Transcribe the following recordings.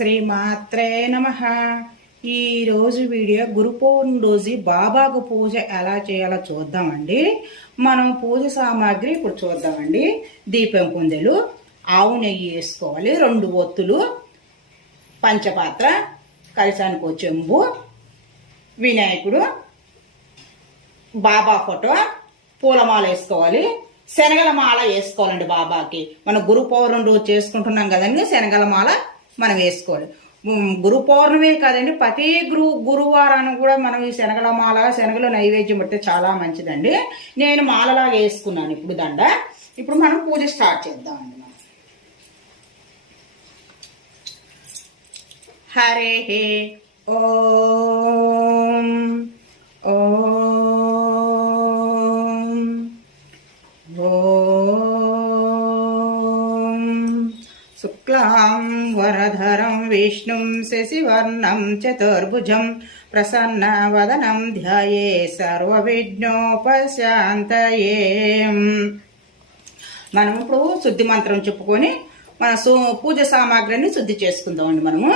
శ్రీమాత్రే నమ. ఈరోజు వీడియో గురు పౌర్ణమి రోజు బాబాకు పూజ ఎలా చేయాలో చూద్దామండి. మనం పూజ సామాగ్రి ఇప్పుడు చూద్దామండి. దీపం కుందెలు ఆవు నెయ్యి వేసుకోవాలి రెండు ఒత్తులు పంచపాత్ర కలిసానికి చెంబు వినాయకుడు బాబా ఫోటో పూలమాల వేసుకోవాలి శనగల మాల వేసుకోవాలండి బాబాకి. మనం గురు పౌర్ణమి రోజు చేసుకుంటున్నాం కదండి శనగల మాల. మనం వేసుకోవాలి. గురు పౌర్ణమే కాదండి ప్రతి గురు గురువారాన్ని కూడా మనం ఈ శనగల మాల శనగలు నైవేద్యం పెడితే చాలా మంచిదండి. నేను మాలలాగా వేసుకున్నాను ఇప్పుడు దండ. ఇప్పుడు మనం పూజ స్టార్ట్ చేద్దామండి మనం. హరే హే ఓం ఓం. శుక్లాం వరధరం విష్ణుం శశివర్ణం చతుర్భుజం ప్రసన్నవదనం ధ్యాయే సర్వవిఘ్నోపశాంతయే. మనం ఇప్పుడు శుద్ధి మంత్రం చెప్పుకొని మన సు- పూజ సామాగ్రిని శుద్ధి చేసుకుందామండి మనము.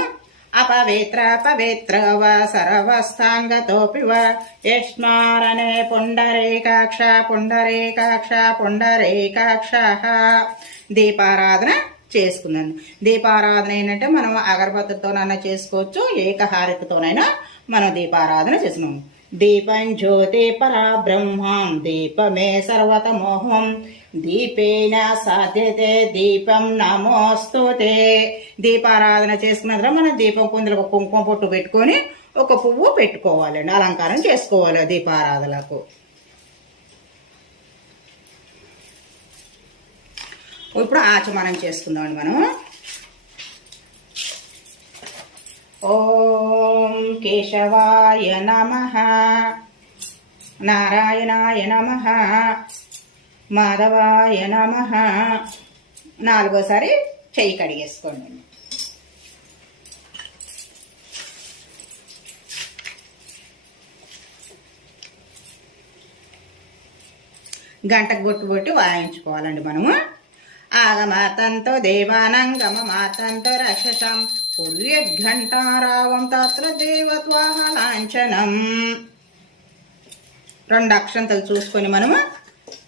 అపవిత్ర పవిత్ర వా సర్వస్థాంగతోపి వా యస్మారనే పుండరీకాక్ష పుండరీకాక్ష పుండరీకాక్ష. దీపారాధన చేసుకున్నాను. దీపారాధన ఏంటంటే మనం అగరబత్తులతోనైనా చేసుకోవచ్చు ఏకహారికతోనైనా మనం దీపారాధన చేసినాం దీపం జ్యోతి పరా బ్రహ్మం దీపమే సర్వతమోహం దీపేన సాధ్యతే దీపం నమోస్తుతే. దీపారాధన చేసుకున్న తర్వాత మనం దీపం కుందలకు కుంకుమ పొట్టు పెట్టుకొని ఒక పువ్వు పెట్టుకోవాలండి అలంకారం చేసుకోవాలి దీపారాధనకు. ఇప్పుడు ఆచమనం చేసుకుందామండి మనం ఓం కేశవాయ నమ. నారాయణాయ నమ. మాధవాయ నమ. నాలుగోసారి చెయ్యి కడిగేసుకోండి. గంటకు బొట్టు బొట్టి వాయించుకోవాలండి మనము. ఆగమాతంతో దేవానంగమ మాతంతో రక్షసం కుర్యఘంటారావం తత్ర దేవత్వాహ లాంఛనం రెండు అక్షంతలు చూసుకొని మనము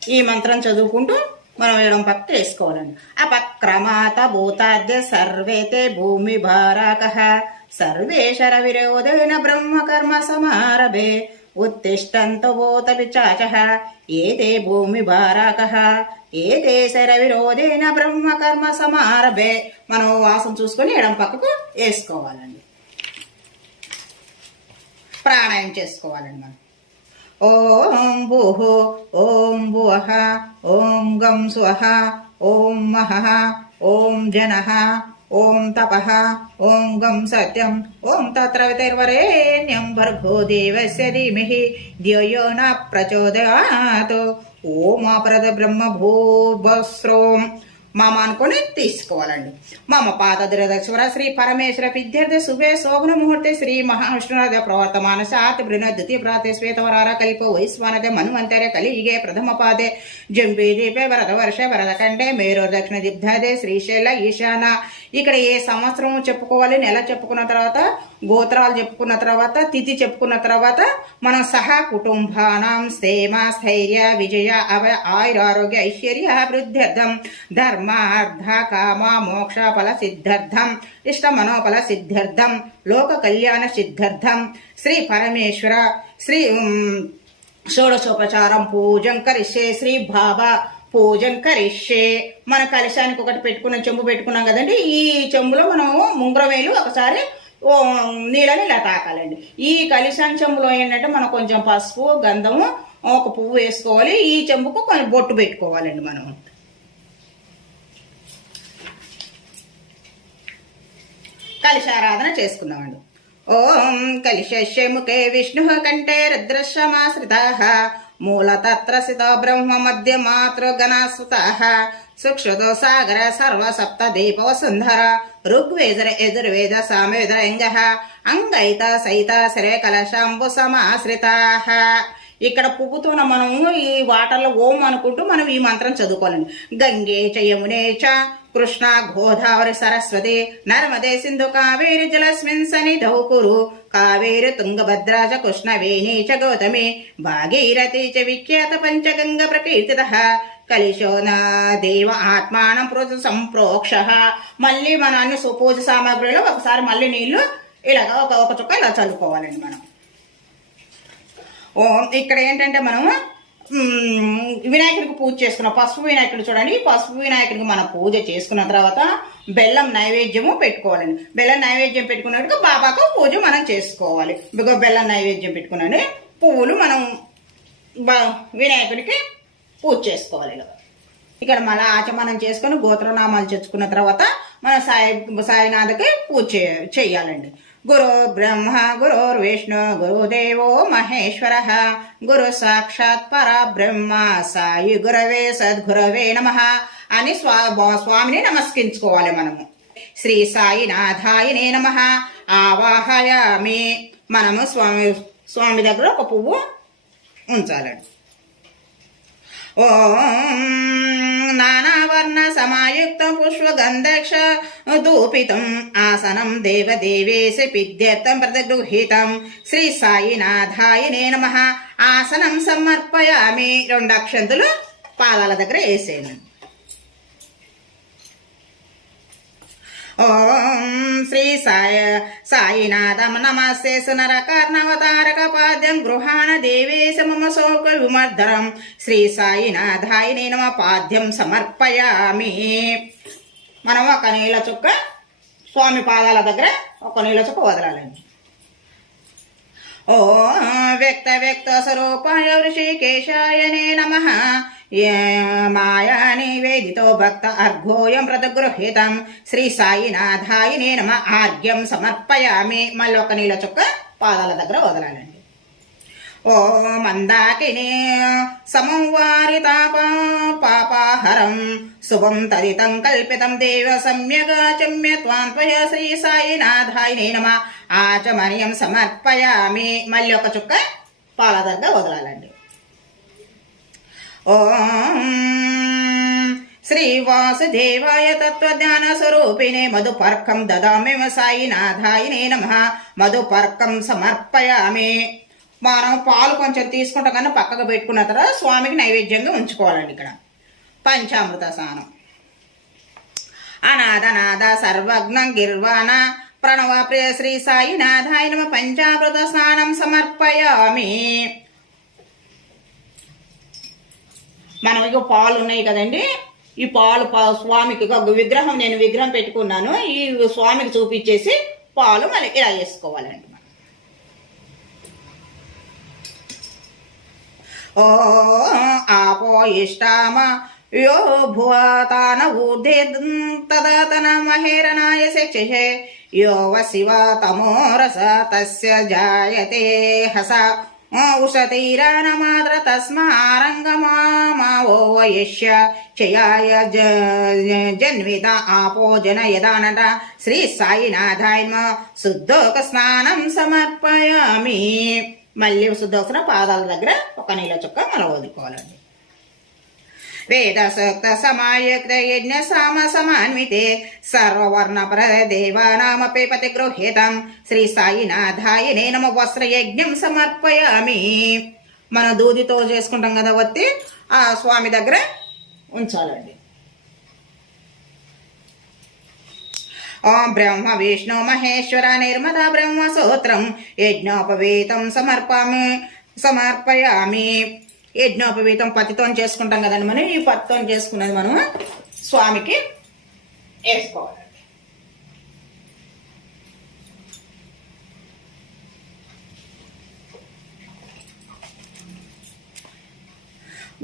ఈ మంత్రం చదువుకుంటూ మనం ఎడం పక్క వేసుకోవాలండి. అపక్రమాత భూతాద్య సర్వేతే భూమి భారాక సర్వేశర విరోధైన విరోధేన సమారభే ఉత్తిష్టంతో భూత విచాచ ఏతే భూమి భారాక. ఏతే శర విరోధేన బ్రహ్మ కర్మ సమారభే. మనం వాసం చూసుకొని ఎడం పక్కకు వేసుకోవాలండి. ప్రాణాయం చేసుకోవాలండి మనం. ఓం భూః ఓం భువహ ఓం గం స్వహ ఓం మహ ఓం జనహ ఓం తప ఓం గం సత్యం ఓం తత్రవితైర్వరేణ్యం భర్గో దేవస్య ధీమహి ధియో న ప్రచోదయాత్. ఓం అపరద బ్రహ్మ భూభస్రోం. మామ అనుకొని తీసుకోవాలండి. మామ పాదద్రదక్షర శ్రీ పరమేశ్వర విద్యార్థి శుభే శోభన ముహూర్తే శ్రీ మహావిష్ణునాథ ప్రవర్తమాన శాతి బృణ ద్వితీయ ప్రాతే శ్వేతవరార కల్ప వైశ్వానద మన్వంతరే కలియుగే ప్రథమ పాదే. జంబీ దీపే వరద వర్ష వరద కంటే మేరో దక్షిణ దిగ్ధదే శ్రీశైల ఈశాన. ఇక్కడ ఏ సంవత్సరం చెప్పుకోవాలి నెల చెప్పుకున్న తర్వాత గోత్రాలు చెప్పుకున్న తర్వాత తిథి చెప్పుకున్న తర్వాత మనం సహా కుటుంబానం స్థేమ స్థైర్య విజయ అవ ఆయురారోగ్య ఐశ్వర్య అభివృద్ధ్యర్థం ధర్మ అర్థ కామ మోక్ష ఫల సిద్ధార్థం ఇష్ట మనోఫల సిద్ధార్థం లోక కళ్యాణ సిద్ధార్థం శ్రీ పరమేశ్వర శ్రీ షోడశోపచారం పూజం కరిష్యే శ్రీ బాబా పూజం కరిష్యే. మన కలశానికి ఒకటి పెట్టుకున్న చెంబు పెట్టుకున్నాం కదండి. ఈ చెంబులో మనము ముంగురవేలు ఒకసారి నీళ్ళని ఇలా తాకాలండి. ఈ కలిశాన్ చెంబులో ఏంటంటే మనం కొంచెం పసుపు గంధము ఒక పువ్వు వేసుకోవాలి. ఈ చెంబుకు కొంచెం బొట్టు పెట్టుకోవాలండి మనం కలిశారాధన చేసుకుందామండి. ఓం కలిశముఖే విష్ణు కంటే రుద్రశ్రమాశ్రిత. మూలతత్ర సితో బ్రహ్మ మధ్య మాతృగణాసుత సుక్షుతో సాగర సర్వ సప్త దీప వసుంధర ఋగ్వేదర యజుర్వేద సామవేద ఇంగ అంగైత సైత శరే కలశాంబు సమాశ్రిత. ఇక్కడ పువ్వుతోన మనము ఈ వాటర్లో ఓం అనుకుంటూ మనం ఈ మంత్రం చదువుకోవాలండి. గంగే చ యమునే చ కృష్ణ గోదావరి సరస్వతి నర్మదే సింధు కావేరి జలస్మిన్ సనిధౌ కురు కావేరి తుంగభద్రా చ కృష్ణవేణీ చ గౌతమి భాగీరథి చ విఖ్యాత పంచగంగ ప్రకీర్తిత కలిశో నా దేవ ఆత్మానం ప్రోజ సంప్రోక్ష. మళ్ళీ మన సుపూజ సామాగ్రిలో ఒకసారి మళ్ళీ నీళ్ళు ఇలాగ ఒక ఒక చుక్క ఇలా చల్లుకోవాలండి మనం. ఓ ఇక్కడ ఏంటంటే మనం వినాయకుడికి పూజ చేసుకున్నాం పసుపు వినాయకుడు చూడండి. పసుపు వినాయకుడికి మనం పూజ చేసుకున్న తర్వాత బెల్లం నైవేద్యము పెట్టుకోవాలండి. బెల్లం నైవేద్యం పెట్టుకున్నట్టుగా బాబాకు పూజ మనం చేసుకోవాలి. ఇదిగో బెల్లం నైవేద్యం పెట్టుకున్నాను. పువ్వులు మనం వినాయకుడికి పూజ చేసుకోవాలి ఇలా ఇక్కడ మళ్ళీ ఆచమనం చేసుకొని గోత్రనామాలు తెచ్చుకున్న తర్వాత మన సాయి సాయినాథకి పూజ చే- చేయాలండి. గురు బ్రహ్మ గురుర్ గురుదేవో మహేశ్వర గురు సాక్షాత్ పరబ్రహ్మ. సాయి గురవే సద్గురవే నమ అని స్వా స్వామిని నమస్కరించుకోవాలి మనము. శ్రీ సాయినాథాయనే నమ. ఆవాహయామి. మనము స్వామి స్వామి దగ్గర ఒక పువ్వు ఉంచాలండి. ఓం నానావర్ణ సమాయుక్త పుష్పగంధక్ష దూపితం ఆసనం దేవదేవేశ పిద్యర్థం ప్రతిగృహీతం శ్రీ సాయినాథాయనే నమ ఆసనం సమర్పయామి రెండు అక్షంతులు పాదాల దగ్గర వేసేయండి ఓం శ్రీ సాయ సాయినాథం నమస్తే. సునరకర్ణవతారక పాద్యం గృహాణ దేవేశ మమ శోక విమర్ధరం శ్రీ సాయినాథాయ నమ పాద్యం సమర్పయామి. మనం ఒక నీళ్ళ చుక్క స్వామి పాదాల దగ్గర ఒక నీళ్ళ చుక్క వదలాలండి. ఓ వ్యక్త వ్యక్త స్వరూపాయ ఋషికేశాయనే నమ. మాయా నివేదితో భక్త అర్ఘోయం ప్రతగృహీతం శ్రీ సాయినాథాయనే నమ. ఆర్ఘ్యం సమర్పయామి. మళ్ళీ ఒక నీళ్ళ చుక్క పాదాల దగ్గర వదలాలండి. ఓ మందాకిని సమంవారితాప పాపాహరం. శుభం తదితం కల్పితం దేవ సమ్యగాచమ్య త్వాన్వయ శ్రీ సాయినాథాయ నమ. ఆచమనీయం సమర్పయామి. మళ్ళీ ఒక చుక్క పాల దగ్గర వదలాలండి. ఓం శ్రీ వాసుదేవాయ తత్వజ్ఞాన స్వరూపిణే మధుపర్కం దదామి సాయినాథాయనే నమ. మధుపర్కం సమర్పయామి. మనం పాలు కొంచెం తీసుకుంటాం కానీ పక్కకు పెట్టుకున్న తర్వాత స్వామికి నైవేద్యంగా ఉంచుకోవాలండి ఇక్కడ. పంచామృత స్నానం. అనాథనాథ సర్వజ్ఞం గిర్వాణ ప్రణవ ప్రియ శ్రీ సాయినాథాయ నమ. పంచామృత స్నానం సమర్పయామి. మనం ఇక పాలు ఉన్నాయి కదండి. ఈ పాలు స్వామికి విగ్రహం నేను విగ్రహం పెట్టుకున్నాను. ఈ స్వామికి చూపించేసి పాలు మళ్ళీ ఇలా వేసుకోవాలండి మనం. ఓ ఆపో ఇష్టామ యో భువాతాన ఊర్ధే తదతన మహేరణాయ శిక్షే యో వశివ శివ తమోరస తస్య జాయతే హస ఉషతీరానమాద్ర తస్మారంగమావో ఓ చయాయ జ- జన్విత ఆపో జనయదానట శ్రీ సాయినాథాయ నమః. శుద్ధోక స్నానం సమర్పయామి. మళ్ళీ శుద్ధోక్షణ పాదాల దగ్గర ఒక నీళ్ళ చుక్క మనం వదుకోవాలండి వేద సూక్త సమాయుక్త యజ్ఞ సామ సమాన్వితే సర్వవర్ణ ప్రదేవానామపి పతి గృహీతం శ్రీ సాయినాథాయ నమ వస్త్ర యజ్ఞం సమర్పయామి. మన దూదితో చేసుకుంటాం కదా వత్తి ఆ స్వామి దగ్గర ఉంచాలండి. ఓం బ్రహ్మ విష్ణు మహేశ్వర నిర్మద బ్రహ్మ సూత్రం యజ్ఞోపవీతం సమర్పమి సమర్పయామి. యజ్ఞోపవీతం పతితో చేసుకుంటాం కదండి మనం ఈ పత్తితో చేసుకున్నది మనం స్వామికి వేసుకోవాలి.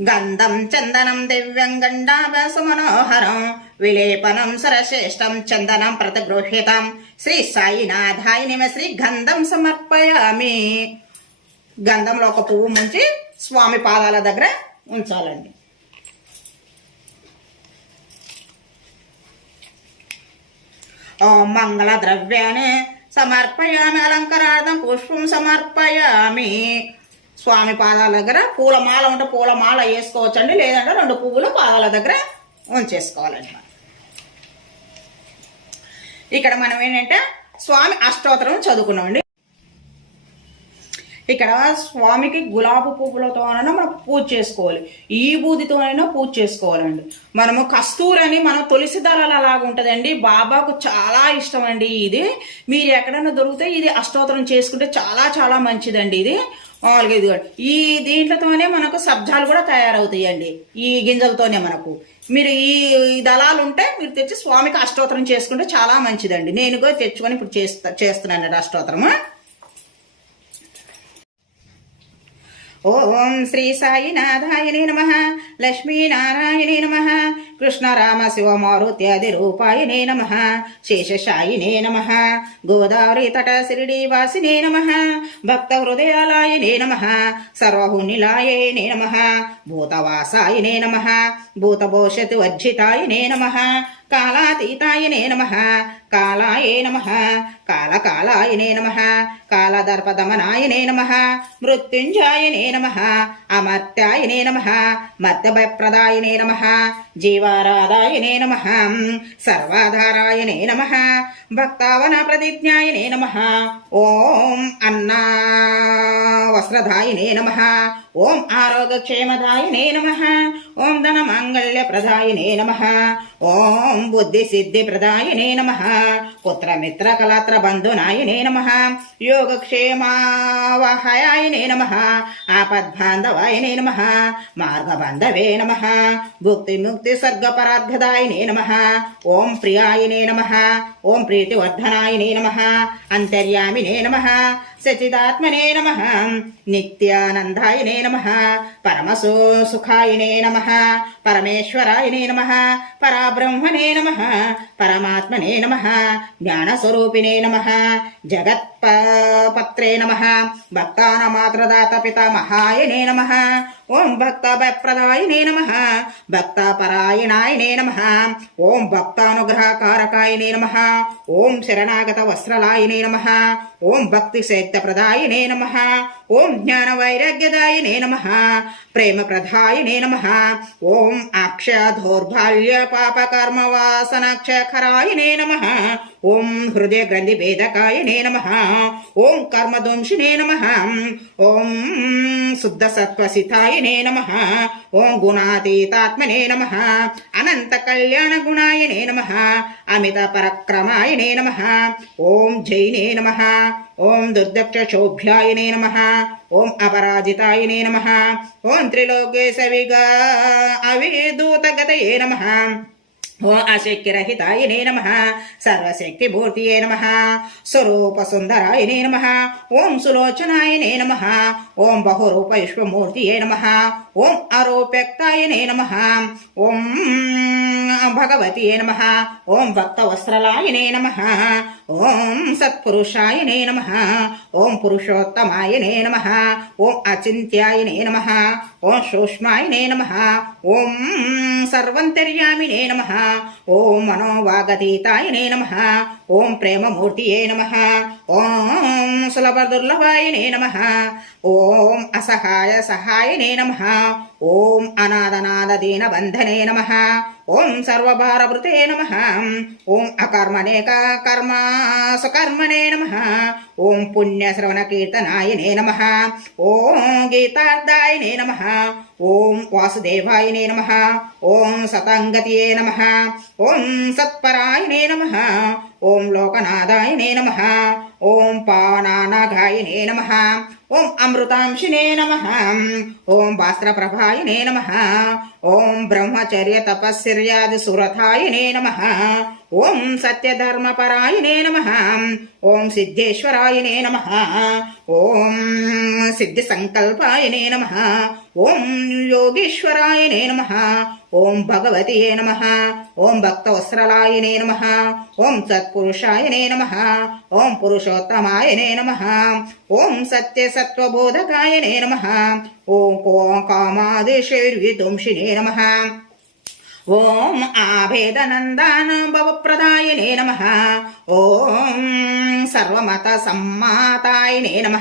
గంధం చందనం దివ్యం గండాభ్యాస మనోహరం విలేపనం సరశ్రేష్టం చందనం ప్రతిగృహ్యతం శ్రీ సాయినాథాయ నిమ శ్రీ గంధం సమర్పయామి గంధంలో ఒక పువ్వు ముంచి స్వామి పాదాల దగ్గర ఉంచాలండి. ఓం మంగళ ద్రవ్యాన్ని సమర్పయామి అలంకరార్థం పుష్పం సమర్పయామి స్వామి పాదాల దగ్గర పూలమాల ఉంటే పూలమాల వేసుకోవచ్చండి లేదంటే రెండు పువ్వులు పాదాల దగ్గర ఉంచేసుకోవాలండి మనం ఇక్కడ మనం ఏంటంటే స్వామి అష్టోత్తరం చదువుకున్నామండి. ఇక్కడ స్వామికి గులాబీ పువ్వులతోనైనా మనం పూజ చేసుకోవాలి. ఈ బూదితోనైనా పూజ చేసుకోవాలండి. మనము కస్తూరి అని మనం తులసి దళాలు అలాగ ఉంటుందండి. బాబాకు చాలా ఇష్టం అండి ఇది. మీరు ఎక్కడైనా దొరికితే ఇది అష్టోత్తరం చేసుకుంటే చాలా చాలా మంచిదండి ఇది. మామూలుగా ఇది ఈ దీంట్లతోనే మనకు సబ్జాలు కూడా తయారవుతాయండి. ఈ గింజలతోనే మనకు. మీరు ఈ దళాలు ఉంటే మీరు తెచ్చి స్వామికి అష్టోత్తరం చేసుకుంటే చాలా మంచిదండి. నేను కూడా తెచ్చుకొని ఇప్పుడు చేస్తా చేస్తున్నానండి అష్టోత్తరము. ఓం శ్రీ సాయినాథాయనే నమ లక్ష్మీనారాయణే నమ కృష్ణ రామ శివ మారుత్యాది రూపాయనే నమ శేషశాయినే నమ గోదావరి తట శిరిడి వాసినే నమ భక్త హృదయాలాయనే నమ సర్వహునిలాయనే నమ భూతవాసాయనే నమ భూతభోషతు వర్జితాయనే నమ కాలాతీతాయనే నమ కాలాయే నమ కాలకాలాయనే నమ కాలదర్పదమనాయనే నమ మృత్యుంజాయనే నమ అమర్త్యాయనే నమ మర్త్యభయప్రదాయనే నమ జీవ సర్వారాధాయనే నమ సర్వాధారాయనే నమ భక్తావన ప్రతిజ్ఞాయనే నమ ఓం అన్నా వస్త్రధాయనే నమ ఓం ఆరోగ్యక్షేమదాయనే నమ ఓం ధన మాంగళ్య ప్రదాయనే నమ ఓం బుద్ధి సిద్ధి ప్రదాయనే నమ పుత్రమిత్ర పుత్రమిత్రకలత్ర బంధునాయనే నమ యోగక్షేమావహాయాయనే నమ ఆపద్బాంధవాయనే నమ మార్గబంధవే నమ భుక్తి ముక్తి సర్గపరార్ధదాయనే నమ ఓం ప్రియాయనే నమ ఓం ప్రీతివర్ధనాయనే నమ అంతర్యామినే నమ సచిదాత్మనే నమ నిత్యానందాయనే నమ పరమసో సుఖాయనే నమ పరమేశ్వరాయనే నమ పరాబ్రహ్మణే నమ పరమాత్మనే నమ జ్ఞానస్వరూపిణే నమ జగత్ పత్రే నమ భక్తానమాత్రదాత పితామహాయనే నమ ఓం భక్తభయప్రదాయనే నమ భక్తపరాయణాయనే నమ ఓం భక్తానుగ్రహకారకాయనే నమ ఓం శరణాగత వస్త్రలాయనే నమ ఓం భక్తి శైత్యప్రదాయనే నమ. ఓం జ్ఞాన వైరాగ్యదాయనే నమ ప్రేమ ప్రదాయనే నమ ఓం అక్షయ దౌర్బాల్య పాపకర్మ వాసనక్షయఖరాయనే నమ ఓం హృదయ గ్రంథి భేదకాయనే నమ ఓం కర్మధ్వంసినే నమ ఓం శుద్ధ సత్వసితాయనే నమ ఓం గుణాతీతాత్మనే నమ అనంత కళ్యాణ గుణాయనే నమ అమిత పరక్రమాయనే నమ ఓం జైనే నమ ఓం దుర్దక్ష శోభ్యాయనే నమ ఓం అపరాజితాయనే నమ. ఓం త్రిలోకేశవిగా అవిదూతగతయే నమ. ఓం అశక్యరహితాయనే నమ. సర్వశక్తిభూర్తియే నమ. స్వరూపసుందరాయనే నమ. ఓం సులోచనాయనే నమ. ఓం బహురూప విశ్వమూర్తియే నమ. ఓం అరూప్యక్తాయనే నమ. ఓం భగవతియే నమ. ఓం భక్తవస్త్రలాయనే నమ. ఓం సత్పురుషాయనే నమ. ఓం పురుషోత్తమాయనే నమ. ఓం అచింత్యాయనే నమ. ఓం సూక్ష్మాయనే నమ. ఓం సర్వంతర్యామినే నమ. ఓం మనోవాగతీతాయనే నమ. ఓం ప్రేమమూర్తియే నమ. ఓం సులభ సులభదుర్లభాయనే నమ ఓం అసహాయ సహాయనే నమ ఓం అనాథనాథ దీన బంధనే నమ ఓం సర్వభారభృతే నమ ఓం అకర్మనేక కర్మ సుకర్మణే నమ ఓం పుణ్యశ్రవణ కీర్తనాయనే నమ ఓం గీతార్థాయనే నమ ఓం వాసుదేవాయనే నమ ఓం సతంగతియే నమ ఓం సత్పరాయనే నమ ఓం లోకనాథాయనే నమ ఓం పావనానాఘాయనే నమ. ఓం అమృతాంశినే నమ. ఓం భాస్రప్రభాయనే నమ. ఓం బ్రహ్మచర్య తపశ్చర్యాది సురథాయనే నమ. ఓం సత్యధర్మపరాయణే నమ. ఓం సిద్ధేశ్వరాయనే నమ. ఓం సిద్ధి సంకల్పాయనే నమ. ఓం యోగేశ్వరాయనే నమ. ఓం భగవతియే నమ. ఓం భక్తవస్త్రలాయనే నమ. ఓం సత్పురుషాయనే నమ. ఓం పురుషోత్తమాయనే నమ. ఓం సత్యసత్వబోధకాయనే నమ. ఓం కామాదేశైర్విధ్వంసినే నమ. ఓం ఆభేదనందానుభవప్రదాయనే నమ. ఓం సర్వమత సమ్మాతాయనే నమ.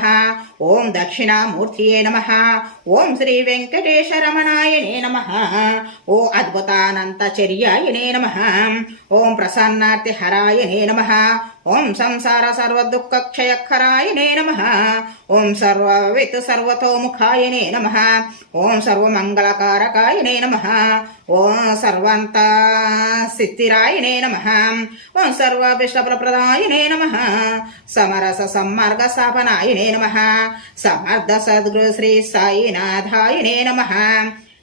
ఓం దక్షిణామూర్తియే నమ. ఓం శ్రీ వెంకటేశరమణాయనే నమ. ఓ అద్భుతానంత చర్యాయనే నమ. ఓం ప్రసన్నార్తి హరాయనే నమ. ఓం సంసార సర్వదుఃఖక్షయక్షరాయనే నమ. ఓం సర్వవిత్ సర్వతోముఖాయనే నమ. ఓం సర్వమంగళకారకాయనే నమ. ఓం సర్వంత సిద్ధిరాయనే నమ. ఓం సర్వాభిష్టప్రదాయనే నమ. సమరస సమ్మర్గ స్థాపనాయనే నమ. సమర్థ సద్గురు శ్రీ సాయినాథాయనే నమ.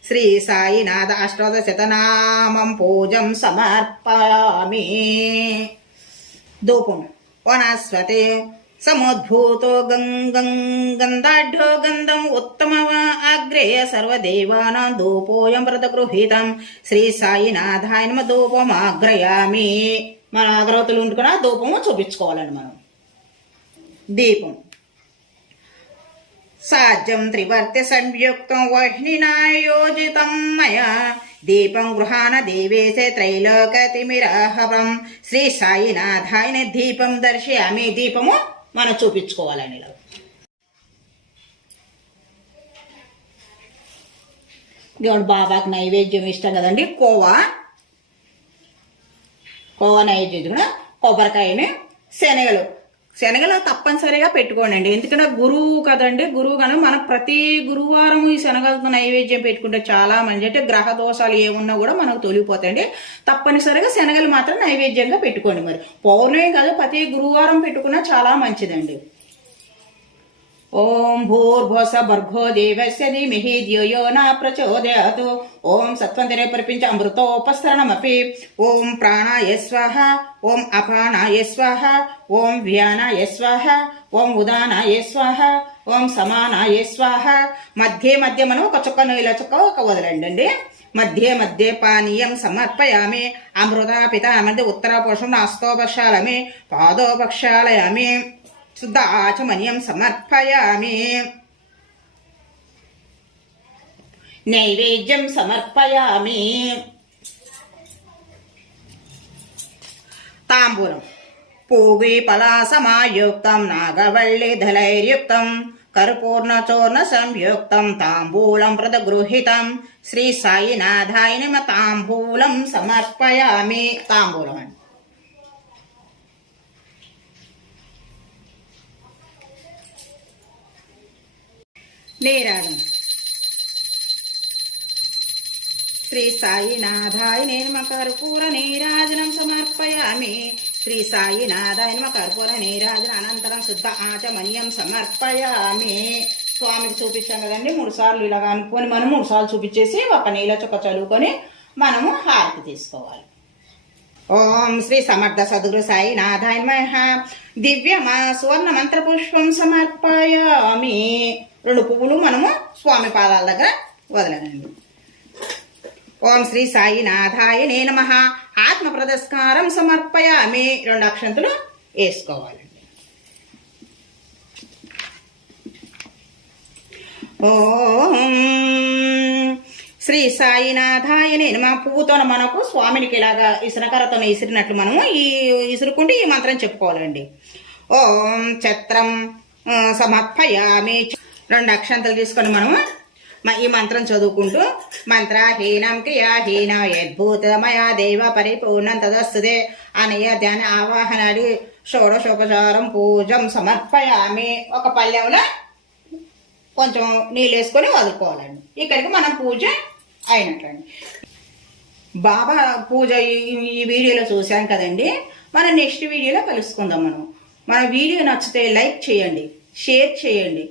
శ్రీ సాయినాథ అష్టోదశతనామం పూజం సమర్పయామి. ధూపం వనస్వతి సముద్భూతో గంగం గంధాఢ్యో గంధం ఉత్తమ అగ్రేయ సర్వదేవానాం ధూపోయం వ్రతగృహీతం. శ్రీ సాయినాథాయ నమ ధూపం ఆగ్రయామి మన అగ్రవతులు ఉంటుకున్న ధూపము చూపించుకోవాలండి మనం. దీపం. సాధ్యం త్రివర్తి సంయుక్తం వహ్నినాయోజితం మయా దీపం గృహాన దేవేశే త్రైలోకతిమిరాహవం శ్రీ సాయినాథాయన దీపం దర్శయామి దీపము మనం చూపించుకోవాలని దేవుడు బాబాకి నైవేద్యం ఇష్టం కదండి. కోవా. కోవా నైవేద్యం కూడా కొబ్బరికాయని శనగలు. శనగలు తప్పనిసరిగా పెట్టుకోండి. ఎందుకంటే గురువు కదండి గురువు కనుక మనం ప్రతి గురువారం ఈ శనగలతో నైవేద్యం పెట్టుకుంటే చాలా మంచి అంటే గ్రహ దోషాలు ఏమున్నా కూడా మనకు తొలిగిపోతాయండి. తప్పనిసరిగా శనగలు మాత్రం నైవేద్యంగా పెట్టుకోండి మరి. పౌర్ణమి కాదు ప్రతి గురువారం పెట్టుకున్నా చాలా మంచిదండి. ఓం భూర్భోస భర్గో దేవస్య ధీమిహి ధియో నా ప్రచోదయాత్. ఓం సత్వంతరే పరిపించ అమృతోపస్తరణమపి ఓం ప్రాణాయ స్వాహ ఓం అపానాయ స్వాహ ఓం వ్యానాయ స్వాహ ఓం ఉదానాయ స్వాహ ఓం సమానాయ స్వాహ. మధ్య మధ్య మనం ఒక చుక్క నీళ్ళ చుక్క ఒక వదలండి మధ్య మధ్య పానీయం సమర్పయామి. అమృత పితామధ్య ఉత్తర ఉత్తరపోషం నాస్తోపక్షాలమి పాదోపక్షాలయామి. శుద్ధ ఆచమనీయం సమర్పయామి నైవేద్యం సమర్పయామి తాంబూలం పూగి పలాసమాయుక్తం నాగవల్లి ధలైర్యుక్తం కర్పూర్ణచూర్ణ సంయుక్తం తాంబూలం ప్రదగృహితం శ్రీ సాయినాథాయ నమ తాంబూలం సమర్పయామి తాంబూలం అండి నీరాగం శ్రీ సాయినాథాయ నేమ కర్పూర నీరాజనం సమర్పయామి. శ్రీ సాయినాథాయ నమ కర్పూర నీరాజన అనంతరం శుద్ధ ఆచమనీయం సమర్పయామి. స్వామికి చూపించాం కదండి మూడు సార్లు ఇలాగ అనుకొని మనం మూడు సార్లు చూపించేసి ఒక నీళ్ళ చొక్క చదువుకొని మనము హారతి తీసుకోవాలి. ఓం శ్రీ సమర్థ సద్గురు సాయి నాథాయ దివ్యమా సువర్ణ మంత్రపుష్పం సమర్పయామి. రెండు పువ్వులు మనము స్వామి పాదాల దగ్గర వదలనండి ఓం శ్రీ సాయి నాథాయ నే నమ. ఆత్మ ప్రదస్కారం సమర్పయామి. రెండు అక్షంతులు వేసుకోవాలండి ఓం శ్రీ సాయినాథాయ నేను మా పువ్వుతో మనకు స్వామినికి ఇలాగా ఇసునకరతో ఇసిరినట్లు మనము ఈ ఇసురుకుంటే ఈ మంత్రం చెప్పుకోవాలండి. ఓం ఛత్రం సమర్పయామి. రెండు అక్షంతలు తీసుకొని మనము ఈ మంత్రం చదువుకుంటూ మంత్ర హీనం క్రియా హీన యద్భూతమయా దేవ పరిపూర్ణం తదస్తుదే అనయ ధ్యాన ఆవాహనాడి షోడశోపచారం పూజం సమర్పయామి. ఒక పల్లెంలో కొంచెం నీళ్ళు వేసుకొని వదులుకోవాలండి. ఇక్కడికి మనం పూజ అయినట్లండి. బాబా పూజ ఈ- ఈ వీడియోలో చూసాం కదండి. మన నెక్స్ట్ వీడియోలో కలుసుకుందాం మనం. మన వీడియో నచ్చితే లైక్ చేయండి షేర్ చేయండి.